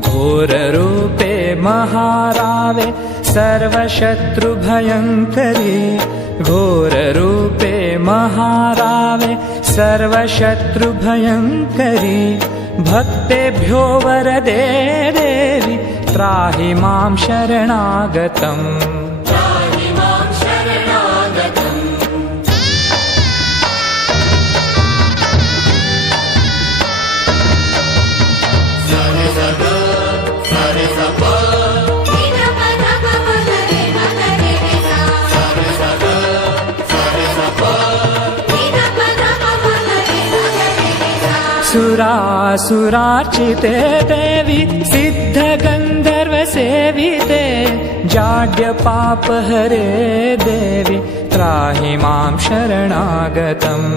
घोररूपे महारावे सर्वशत्रुभयङ्करी घोररूपे महारावे सर्वशत्रुभयङ्करी भक्तेभ्यो वरदे देवी त्राहि मां शरणागतम् सुरासुरार्चिते देवी सिद्धगन्धर्वसेविते जाड्यपापहरे देवी त्राहि मां शरणागतम्